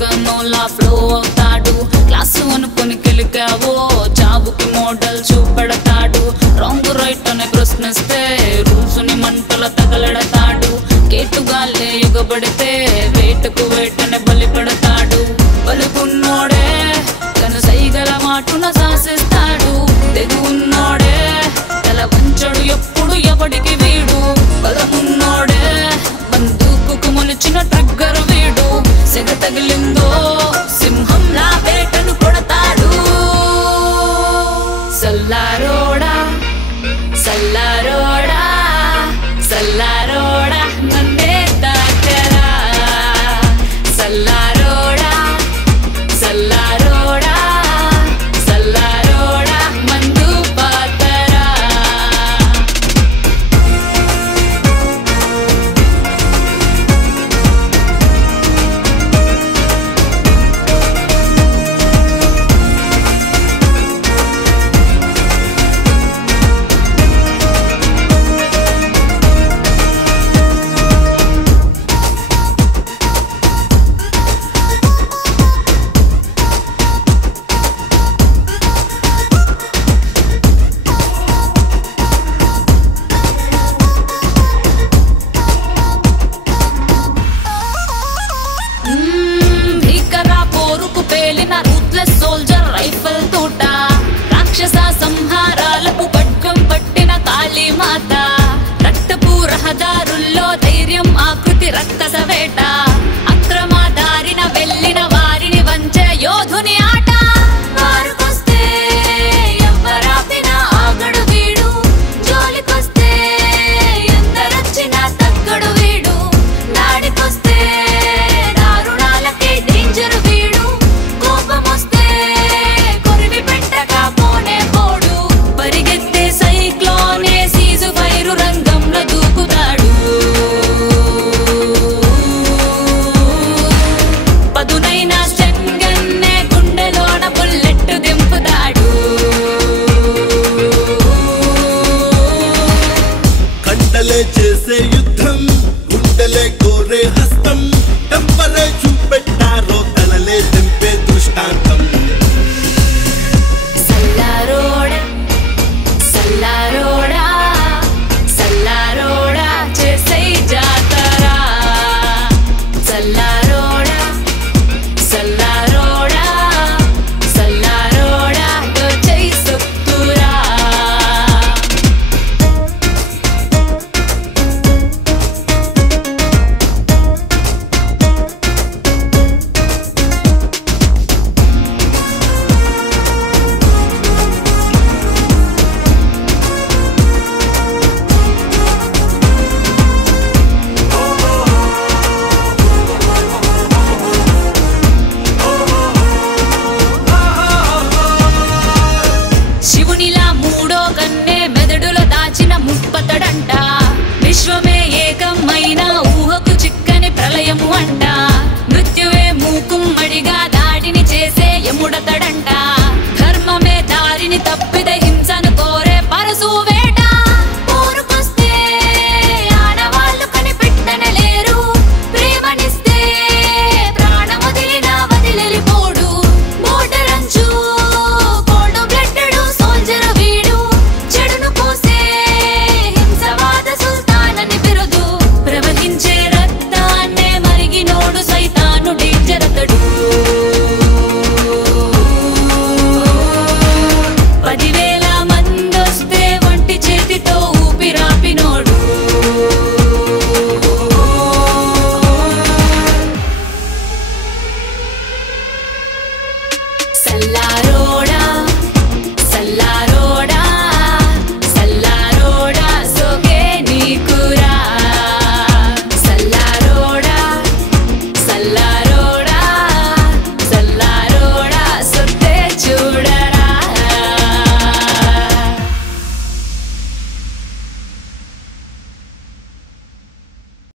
రోగనోలా flow అవుతాడు class అనుకుని కెలికావో చావుకి మోడల్ చూపెడతాడు రాంగ్ రైట్ అనే ప్రశ్నిస్తే రూల్స్ ని మంటల తగలెడతాడు కేటుగాలే ఎగబడితే వేటకు వేటనే బలిపడతాడు బలుకున్నోడే తన సైగల మాటున శాసిస్తాడు తెగున్నోడే తల వంచడు ఎప్పుడు ఎవడికి వీడు బలమున్నోడే బందూకుకు మొలిచిన ట్రిగ్గర్ వీడు సెగ తగిలిందో సింహంలా వేటను కొడతాడు సల్లారోడా సల్లారోడా సల్లారోడా నన్నే తాకరా సల్లారోడా సల్లారోడా సల్లారోడా మందు పాతరా రూత్లెస్ సోల్జర్ రైఫల్ తోట రాక్షస సంహారాలకు ఖడ్గం పట్టిన కాళీమాత రక్తపు రహదారుల్లో ధైర్యం ఆకృతి రక్కస వేట